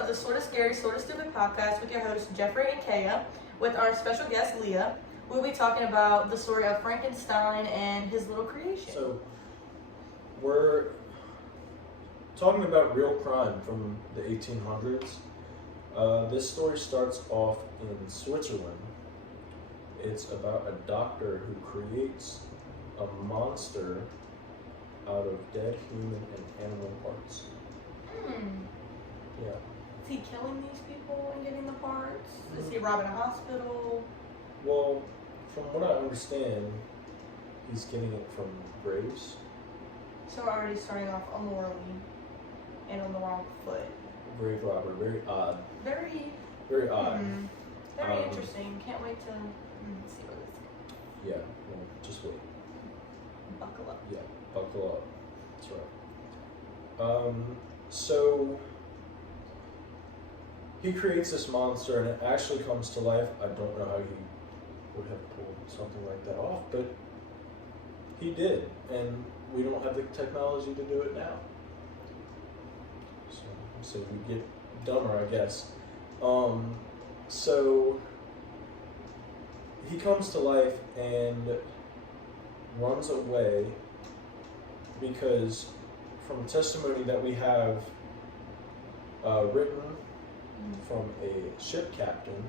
of the Sorta Scary, Sorta Stupid podcast with your hosts Jeffrey and Kaya, with our special guest Leah. We'll be talking about the story of Frankenstein and his little creation. So, we're talking about real crime from the 1800s. This story starts off in Switzerland. It's about a doctor who creates a monster out of dead human and animal parts. Yeah. Is he killing these people and getting the parts? Is he robbing a hospital? Well, from what I understand, he's getting it from graves. So we're already starting off immorally and on the wrong foot. Grave robber, very odd. Very odd. Very interesting. Can't wait to see what this is. Yeah, well, just wait. Buckle up. Yeah, buckle up. That's right. So he creates this monster and it actually comes to life. I don't know how he would have pulled something like that off, but he did, and we don't have the technology to do it now. So we get dumber, I guess. So he comes to life and runs away because from testimony that we have written from a ship captain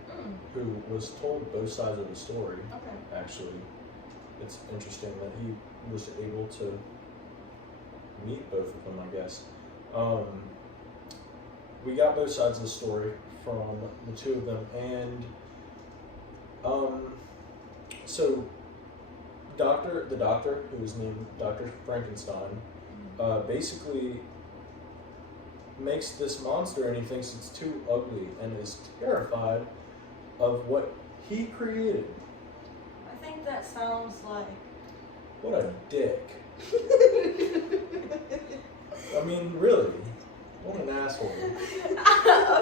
who was told both sides of the story. Okay. Actually, it's interesting that he was able to meet both of them, I guess. We got both sides of the story from the two of them, and so the doctor, who is named Dr. Frankenstein, basically makes this monster, and he thinks it's too ugly and is terrified of what he created. I think that sounds like... What a dick. I mean, really. What an asshole.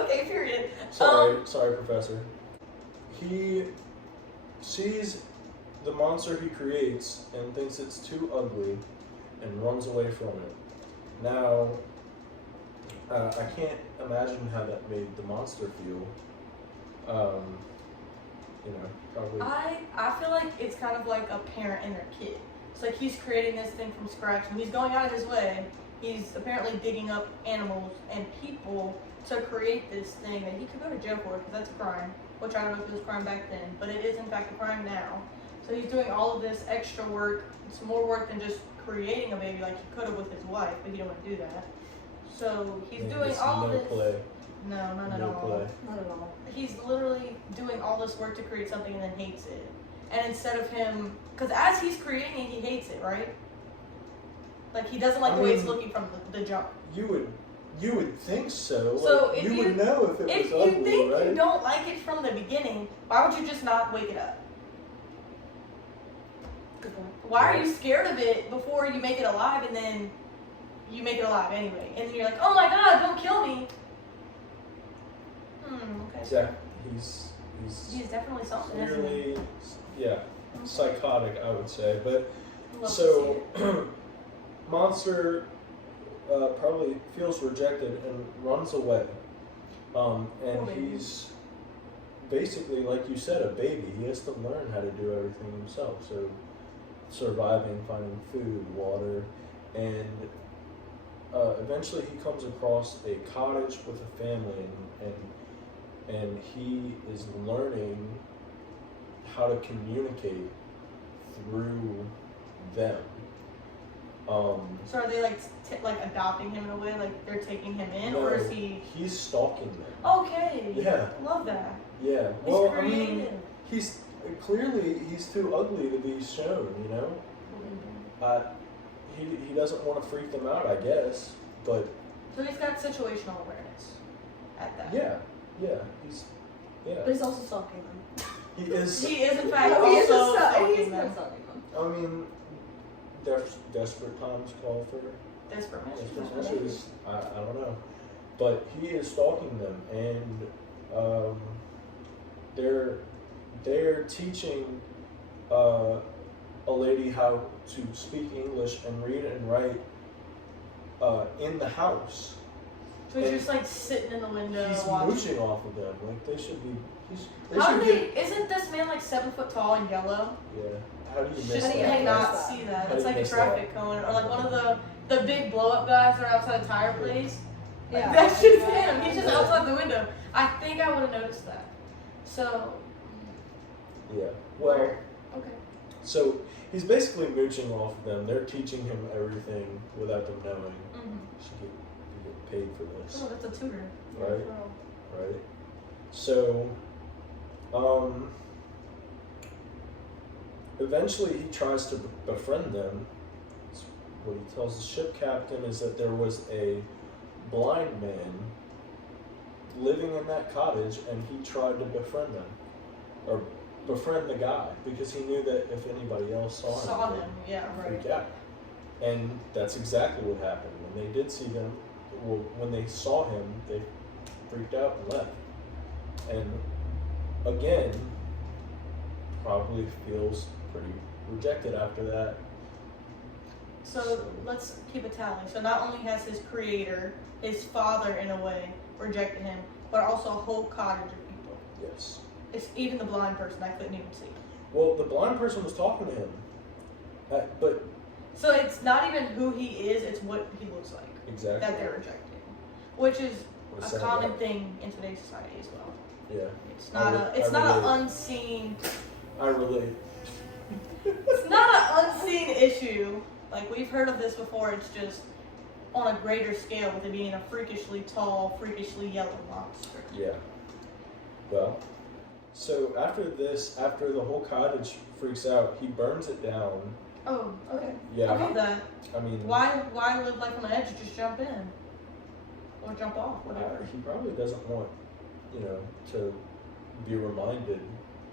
Okay, period. Sorry, Professor. He sees the monster he creates and thinks it's too ugly and runs away from it. Now, I can't imagine how that made the monster feel. Probably. I feel like it's kind of like a parent and their kid. It's like he's creating this thing from scratch and he's going out of his way. He's apparently digging up animals and people to create this thing that he could go to jail for because that's a crime, which I don't know if it was a crime back then, but it is in fact a crime now. So he's doing all of this extra work. It's more work than just creating a baby like he could have with his wife, but he didn't want to do that. So he's doing all of this. Play. No, not at all. Not at all. He's literally doing all this work to create something and then hates it. And instead of him, because as he's creating it, he hates it, right? Like he doesn't like the way it's looking from the jump. You would think so. So like, if you would know if it was ugly, if you think right? you don't like it from the beginning, why would you just not wake it up? Why are you scared of it before you make it alive and then you make it alive anyway? And then you're like, oh my god, don't kill me. Okay. Yeah, he's definitely something. clearly, psychotic, I would say. But Love so monster probably feels rejected and runs away. And he's basically, like you said, a baby. He has to learn how to do everything himself. So surviving, finding food, water, and eventually he comes across a cottage with a family, and he is learning how to communicate through them. So are they like adopting him in a way, like they're taking him in, No, or is he? He's stalking them. Okay. Yeah. Love that. Yeah. He's Well, creative. I mean, he's too ugly to be shown. He doesn't want to freak them out, I guess, but. So he's got situational awareness at that. Yeah. But he's also stalking them. He is. He is in fact He is also stalking stalking them. them. I mean, desperate times call for Desperate desperate measures. I don't know, but he is stalking them, and they're teaching a lady how to speak English and read and write in the house. So he's just like sitting in the window He's watching. mooching off of them. Like they should be. How do they? Isn't this man like 7 foot tall and yellow? Yeah. How do you miss Just that? can not Miss that? see that. How It's do you like a miss traffic cone, or like one of the big blow up guys that are outside a tire place. Like, Yeah. that's just him. He's just outside the window. I think I would have noticed that. So. Yeah. Well. Okay. So he's basically mooching off of them. They're teaching him everything without them knowing. Mm-hmm. You get paid for this, Oh, that's a tutor. right? Right. So, eventually he tries to befriend them. What he tells the ship captain is that there was a blind man living in that cottage, and he tried to befriend them, or befriend the guy, because he knew that if anybody else saw him, Yeah, they'd right. freak out. And that's exactly what happened. When they did see them, well, when they saw him, they freaked out and left. And again, probably feels pretty rejected after that. So let's keep a tally. So not only has his creator, his father in a way, rejected him, but also a whole cottage of people. Yes. It's even the blind person I couldn't even see. Well, the blind person was talking to him, but So it's not even who he is, it's what he looks like exactly that they're rejecting. Which is What a sad common that. thing in today's society as well. Yeah, It's not an unseen I relate. it's not an unseen issue. Like we've heard of this before, it's just on a greater scale with it being a freakishly tall, freakishly yellow monster. Yeah. Well, so after the whole cottage freaks out, he burns it down. Oh, okay. Yeah. I love that. I mean, Why live life on the edge? Just jump in. Or jump off, whatever. he probably doesn't want, to be reminded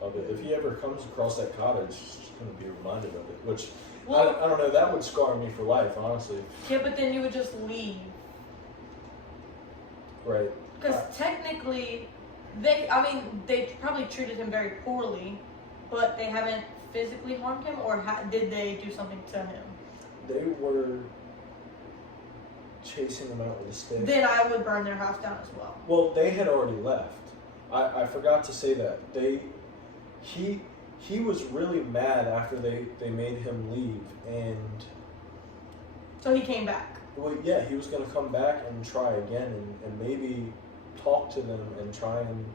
of it. If he ever comes across that cottage, he's just going to be reminded of it. Which, Well, I don't know, that would scar me for life, honestly. yeah, but then you would just leave. Right. Because technically, they probably treated him very poorly, but they haven't physically harmed him, or did they do something to him? They were chasing him out with a stick. Then I would burn their house down as well. Well, they had already left. I forgot to say that. He was really mad after they made him leave, and So he came back. well, yeah, he was going to come back and try again, and maybe talk to them and try and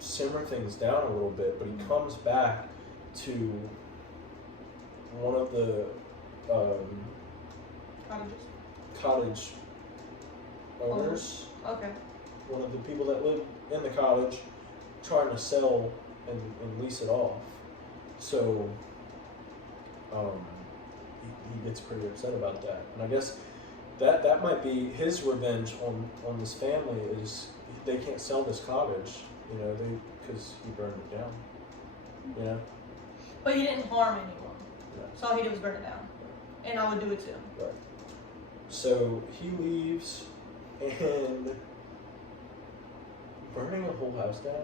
simmer things down a little bit. But he comes back to one of the Cottages. cottage owners, Okay. one of the people that live in the cottage, trying to sell and lease it off. So he gets pretty upset about that, and I guess that might be his revenge on this family, is they can't sell this cottage, because he burned it down, But he didn't harm anyone. Yeah. So all he did was burn it down. And I would do it too. Right. So he leaves, and burning a whole house down.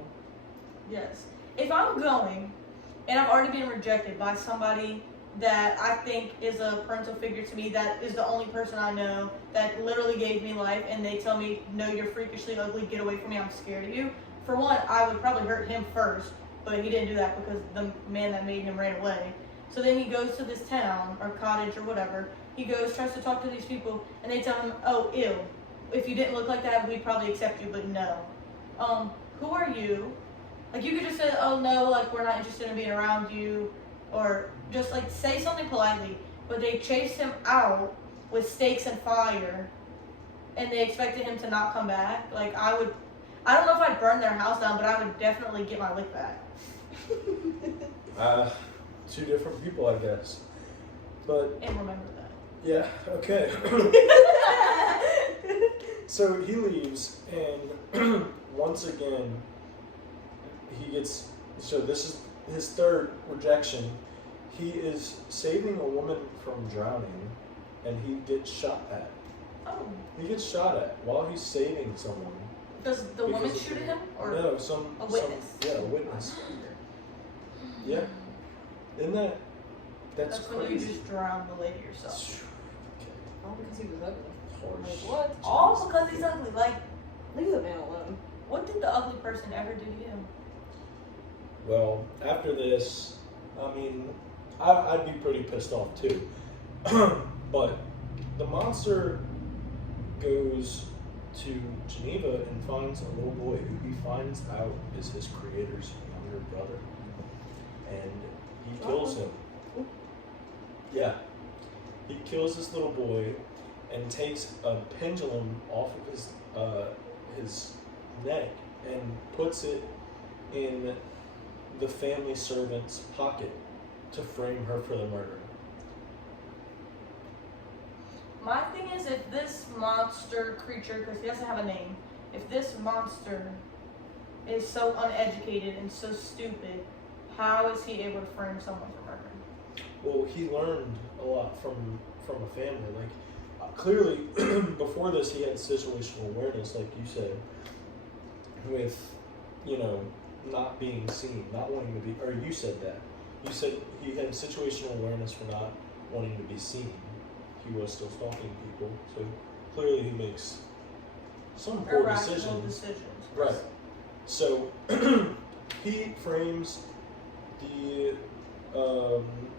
Yes. If I'm going and I've already been rejected by somebody that I think is a parental figure to me, that is the only person I know that literally gave me life, and they tell me, no, you're freakishly ugly, get away from me, I'm scared of you. For one, I would probably hurt him first, but he didn't do that because the man that made him ran away. So then he goes to this town or cottage or whatever. He goes, tries to talk to these people, and they tell him, oh, ew, if you didn't look like that, we'd probably accept you, but no. Who are you? Like, you could just say, oh, no, like, we're not interested in being around you, or just, like, say something politely. But they chased him out with stakes and fire, and they expected him to not come back. Like, I don't know if I'd burn their house down, but I would definitely get my lick back. Two different people, I guess. But And remember that. yeah, okay. So he leaves, and once again, so this is his third rejection. He is saving a woman from drowning, and he gets shot at. Oh. He gets shot at while he's saving someone. Does the woman shoot at him? Or No, a witness? A witness. Yeah. Isn't that's when you crazy? just drown the lady yourself. Oh, because he was ugly. harsh. what? All because he's ugly. Like, Leave the man alone. what did the ugly person ever do to him? Well, after this, I mean, I'd be pretty pissed off too. But the monster goes to Geneva and finds a little boy who he finds out is his creator's younger brother. And he kills him. Yeah. He kills this little boy and takes a pendulum off of his neck and puts it in the family servant's pocket to frame her for the murder. My thing is, if this monster creature, because he doesn't have a name, if this monster is so uneducated and so stupid, how is he able to frame someone for murder? Well, he learned a lot from a family. Like, clearly, before this, he had situational awareness, like you said, with, not being seen, not wanting to be, or you said that. You said he had situational awareness for not wanting to be seen. He was still stalking people, so clearly he makes some poor Irrational decisions. Right. So he frames the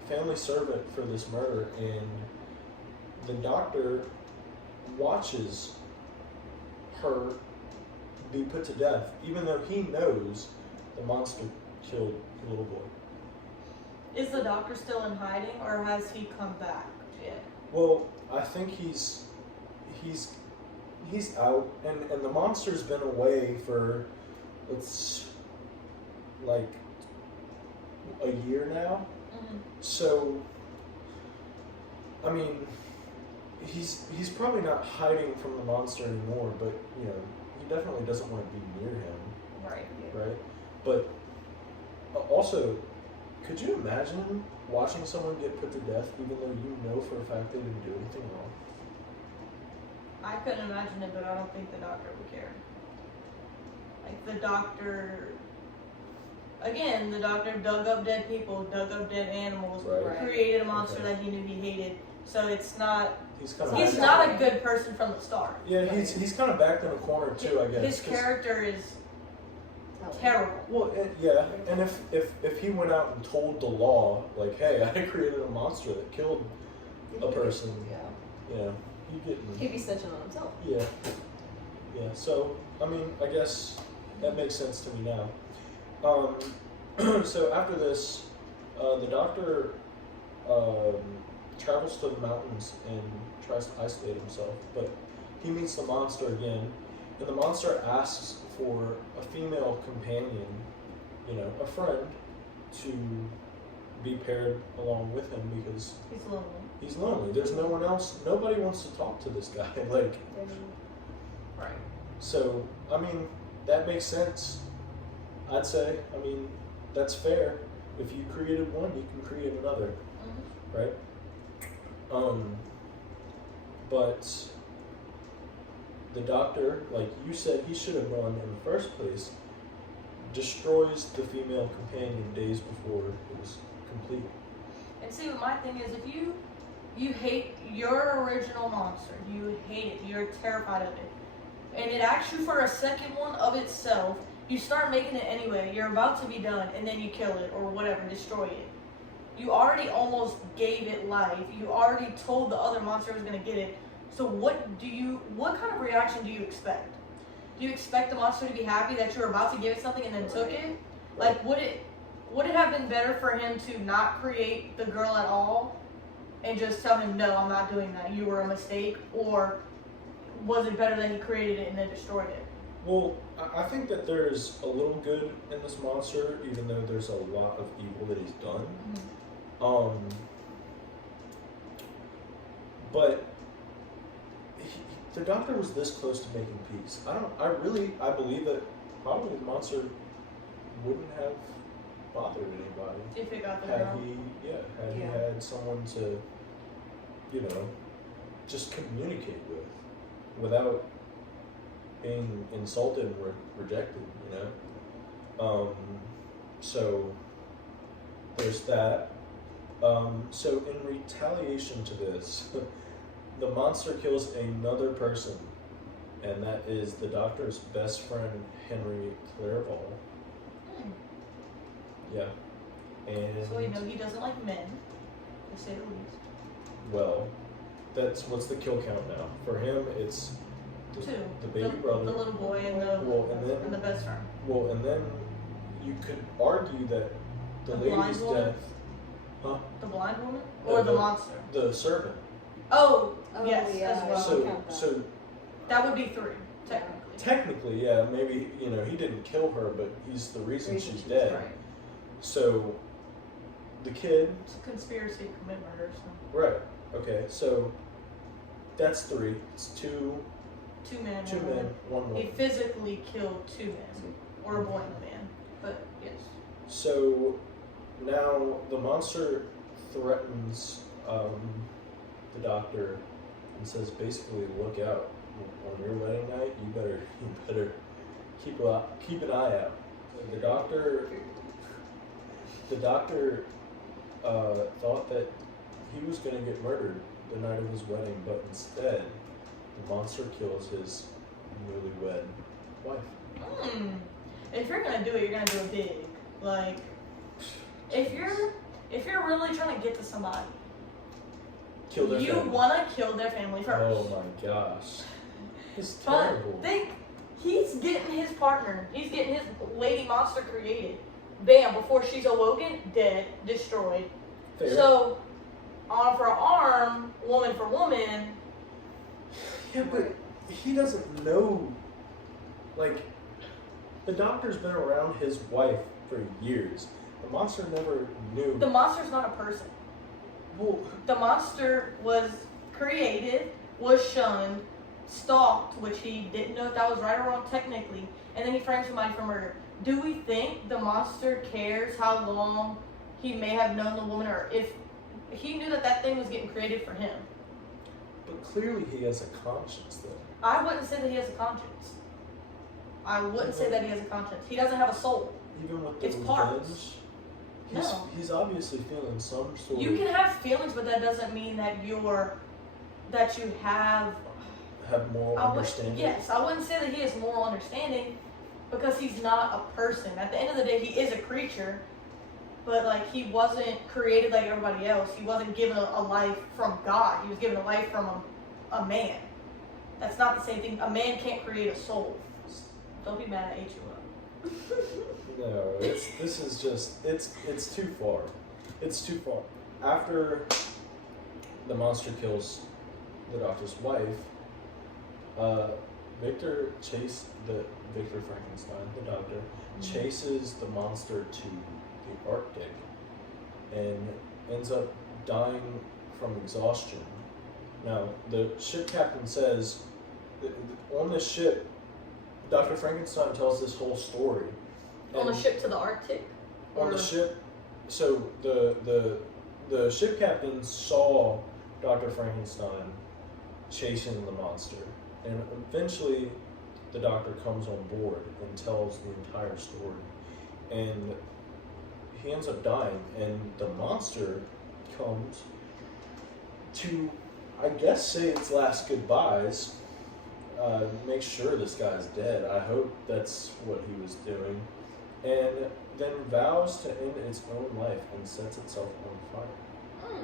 family servant for this murder, and the doctor watches her be put to death, even though he knows the monster killed the little boy. Is the doctor still in hiding, or has he come back yet? Well, I think he's out, and the monster's been away for like a year now. Mm-hmm. So, I mean, he's probably not hiding from the monster anymore, but he definitely doesn't want to be near him. Right. Right? But also, could you imagine watching someone get put to death even though you know for a fact they didn't do anything wrong? I couldn't imagine it, but I don't think the doctor would care. Like, the doctor dug up dead people, dug up dead animals, Right. created a monster that he knew he hated. So it's not. He's not a good person from the start. Yeah, he's kind of backed in a corner too, I guess. His character is terrible. Well, and if he went out and told the law, like, hey, I created a monster that killed a person, He'd be snitching on himself. Yeah. So I mean, I guess that makes sense to me now. So after this, the doctor travels to the mountains and tries to isolate himself, but he meets the monster again, and the monster asks for a female companion, a friend, to be paired along with him because he's lonely. There's no one else. Nobody wants to talk to this guy. Like, Right. so I mean, that makes sense. I'd say. I mean, that's fair. If you created one, you can create another, right? But the doctor, like you said, he should have known in the first place, destroys the female companion days before it was complete. And see, my thing is, if you hate your original monster, you hate it, you're terrified of it, and it acts you for a second one of itself, you start making it anyway, you're about to be done, and then you kill it, or whatever, destroy it. You already almost gave it life, you already told the other monster was going to get it, so what kind of reaction do you expect? Do you expect the monster to be happy that you're about to give it something and then took it? Like, would it have been better for him to not create the girl at all and just tell him, no, I'm not doing that, you were a mistake? Or was it better that he created it and then destroyed it? Well, I think that there's a little good in this monster, even though there's a lot of evil that he's done. But the doctor was this close to making peace. I believe that probably the monster wouldn't have bothered anybody If it got the had girl. he had someone to, just communicate with, without being insulted and rejected, So there's that. So in retaliation to this, the monster kills another person, and that is the Doctor's best friend, Henry Clerval. Yeah. And So we know he doesn't like men, to say the least. well, what's the kill count now? For him, it's Two. The baby brother. The little boy and the best friend. Well, and then you could argue that the lady's death. Huh? The blind woman? No, Or the monster? The servant. Oh, Oh, yes, yeah, as well. So That would be 3, technically. technically, yeah, maybe, he didn't kill her, but he's the reason she's dead. Right. So the kid. It's a conspiracy to commit murder, so. Right. Okay. So that's 3. It's 2. 2 men. 2 men, 1 woman. He physically killed 2 men, or a boy and a man, but yes. So now the monster threatens the Doctor and says, basically, look out on your wedding night. You better keep an eye out. The doctor thought that he was going to get murdered the night of his wedding, but instead, the monster kills his newlywed wife. If you're gonna do it, you're gonna do it big. Like, if you're really trying to get to somebody, Kill their you family. wanna kill their family first. Oh my gosh. It's But terrible. think, he's getting his partner. He's getting his lady monster created. Bam! Before she's awoken, dead, destroyed. Fair. So, arm for arm, woman for woman. Yeah, but he doesn't know. Like, the Doctor's been around his wife for years. The monster never knew. The monster's not a person. Well, The monster was created, was shunned, stalked, which he didn't know if that was right or wrong technically, and then he framed somebody for murder. Do we think the monster cares how long he may have known the woman, or if he knew that thing was getting created for him? but clearly he has a conscience, though. I wouldn't say that he has a conscience. I wouldn't say that he has a conscience. He doesn't have a soul. Even with the It's parts. revenge, No. he's obviously feeling some sort You of... can have feelings, but that doesn't mean that you have moral understanding. Yes, I wouldn't say that he has moral understanding because he's not a person. At the end of the day, he is a creature, but like he wasn't created like everybody else. He wasn't given a life from God. He was given a life from a man. That's not the same thing. A man can't create a soul. Don't be mad I ate you up. No, it's too far. It's too far. After the monster kills the Doctor's wife, Victor Frankenstein, the Doctor, chases the monster to the Arctic and ends up dying from exhaustion. Now, the ship captain says, on the ship, Dr. Frankenstein tells this whole story. On the ship to the Arctic? On the ship, so the ship captain saw Dr. Frankenstein chasing the monster, and eventually the Doctor comes on board and tells the entire story, and he ends up dying, and the monster comes to, I guess, say its last goodbyes, make sure this guy's dead. I hope that's what he was doing. And then vows to end its own life and sets itself on fire.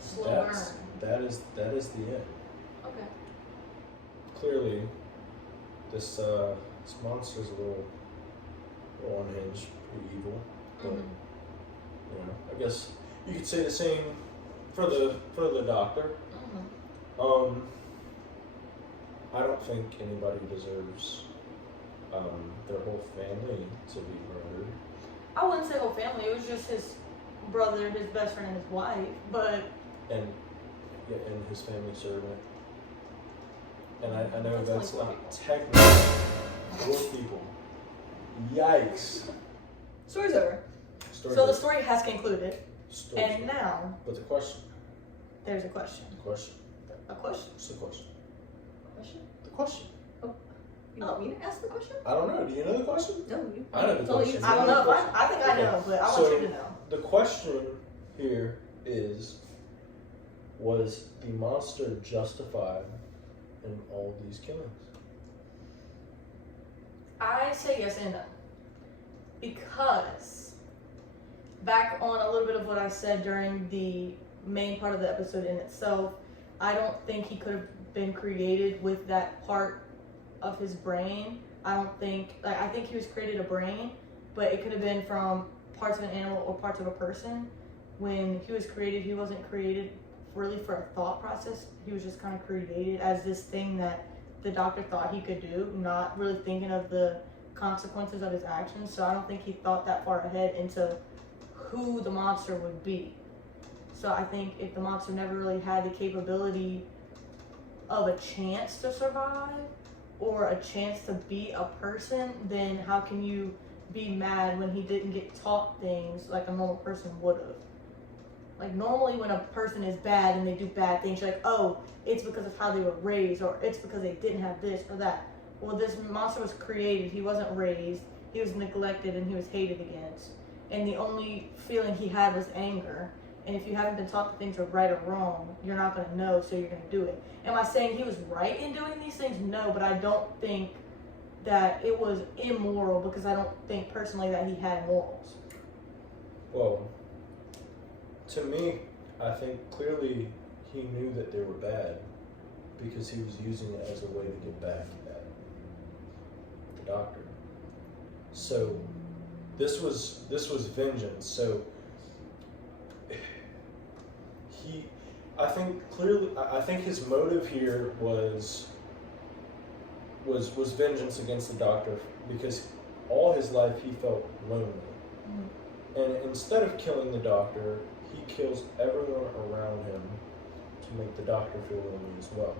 Slow burn. That is the end. Okay. Clearly, this monster's a little unhinged, pretty evil. But I guess you could say the same for the Doctor. I don't think anybody deserves their whole family to be murdered. I wouldn't say whole family. It was just his brother, his best friend, and his wife. But And his family servant. And I know that's like not technically 4 people. Yikes. story's over. So the story has concluded. And now But the question. there's a question. The question. A question? What's the question? Question? The question. You want me to ask the question? I don't know. Do you know the question? No, you. I know the Tell question. you. I don't know. I think I know, but I want So- you to know. The question here is, was the monster justified in all these killings? I say yes and no. Because back on a little bit of what I said during the main part of the episode in itself, I don't think he could have been created with that part of his brain. I think he was created a brain, but it could have been from parts of an animal or parts of a person. When he was created, he wasn't created really for a thought process. He was just kind of created as this thing that the doctor thought he could do, not really thinking of the consequences of his actions. So I don't think he thought that far ahead into who the monster would be. So I think if the monster never really had the capability of a chance to survive or a chance to be a person, then how can you be mad when he didn't get taught things like a normal person would have? Like normally when a person is bad and they do bad things, you're like, oh, it's because of how they were raised, or it's because they didn't have this or that. Well, this monster was created, he wasn't raised, he was neglected and he was hated against. And the only feeling he had was anger. And if you haven't been taught that things are right or wrong, you're not going to know, so you're going to do it. Am I saying he was right in doing these things? No, but I don't think that it was immoral, because I don't think personally that he had morals. Well, to me, I think clearly he knew that they were bad because he was using it as a way to get back at the doctor. So this was vengeance. So I think his motive here was vengeance against the doctor, because all his life he felt lonely. Mm-hmm. And instead of killing the doctor, he kills everyone around him to make the doctor feel lonely as well.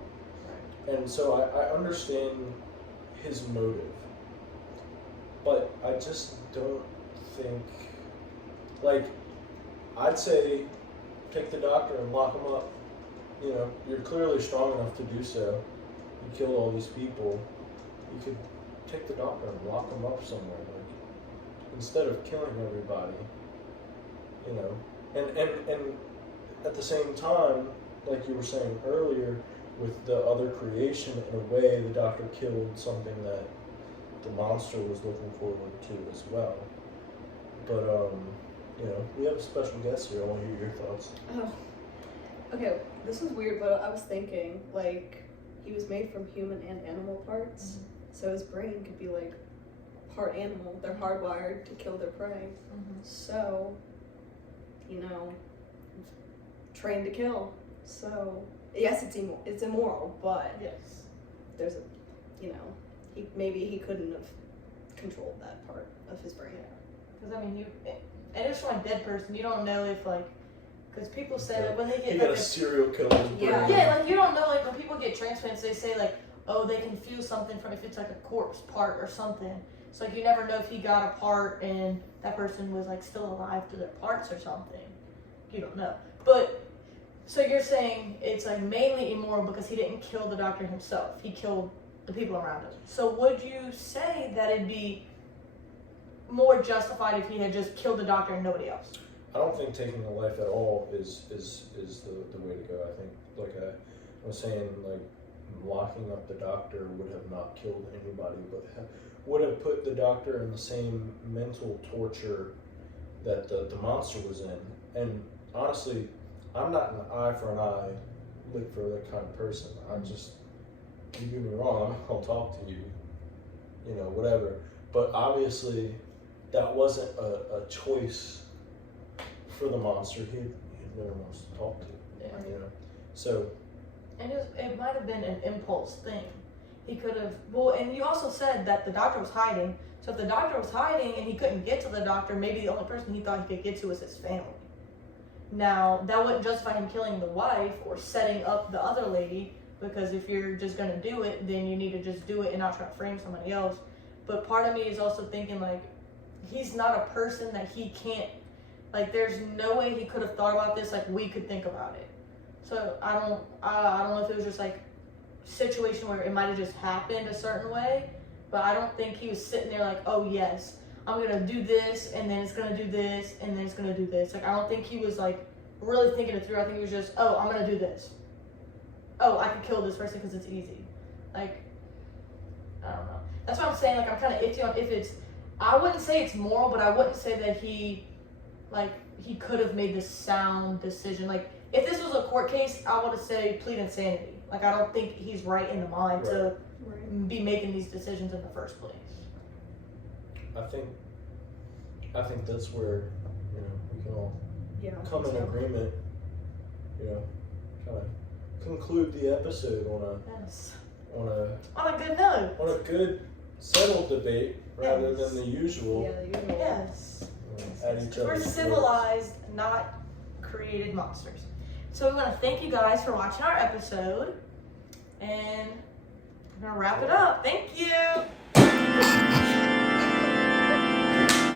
Right. And so I understand his motive, but I just don't think, like, I'd say take the doctor and lock him up. You know, you're clearly strong enough to do so. You killed all these people. You could take the doctor and lock him up somewhere, like, instead of killing everybody. You know, and at the same time, like you were saying earlier, with the other creation, in a way, the doctor killed something that the monster was looking forward to as well. But you know, we have a special guest here. I want to hear your thoughts. Oh, okay. This is weird, but I was thinking, like, he was made from human and animal parts, mm-hmm. so his brain could be like part animal. They're hardwired to kill their prey. Mm-hmm. So, you know, trained to kill. So yes, it's immoral, but yes, there's a, you know, maybe he couldn't have controlled that part of his brain. Because I mean, and it's from a dead person. You don't know if, like, because people say that when they get, he like, got a serial killer's brain. Yeah, like, you don't know, like, when people get transplants, they say, like, oh, they can feel something from if it's like a corpse part or something. So, like, you never know if he got a part and that person was, like, still alive through their parts or something. You don't know. But so you're saying it's, like, mainly immoral because he didn't kill the doctor himself. He killed the people around him. So would you say that it'd be more justified if he had just killed the doctor and nobody else? I don't think taking a life at all is the way to go. I think, like I was saying, like, locking up the doctor would have not killed anybody, but would have put the doctor in the same mental torture that the monster was in. And honestly, I'm not an eye for an eye, lick for lick kind of person. I'm just, you do me wrong, I'll talk to you, you know, whatever. But obviously, that wasn't a choice for the monster. He never wants to talk to, you know. So, and it might have been an impulse thing. He could have, well, and you also said that the doctor was hiding. So if the doctor was hiding and he couldn't get to the doctor, maybe the only person he thought he could get to was his family. Now, that wouldn't justify him killing the wife or setting up the other lady, because if you're just going to do it, then you need to just do it and not try to frame somebody else. But part of me is also thinking, like, he's not a person that he can't, like, there's no way he could have thought about this like we could think about it. So I don't know if it was just like a situation where it might have just happened a certain way, but I don't think he was sitting there like, oh yes, I'm gonna do this and then it's gonna do this and then it's gonna do this. Like, I don't think he was like really thinking it through. I think it was just, oh, I'm gonna do this. Oh, I can kill this person because it's easy. Like, I don't know. That's what I'm saying. Like, I'm kind of iffy on if it's. I wouldn't say it's moral, but I wouldn't say that he could have made this sound decision. Like, if this was a court case, I would say plead insanity. Like, I don't think he's right in the mind to be making these decisions in the first place. I think that's where, you know, we can all come in agreement, you know, kind of conclude the episode on a good note. On a good settled debate rather than the usual. Yeah, the usual. Yes. At each We're other's civilized, not created monsters. So we want to thank you guys for watching our episode, and I'm gonna wrap it up. Thank you.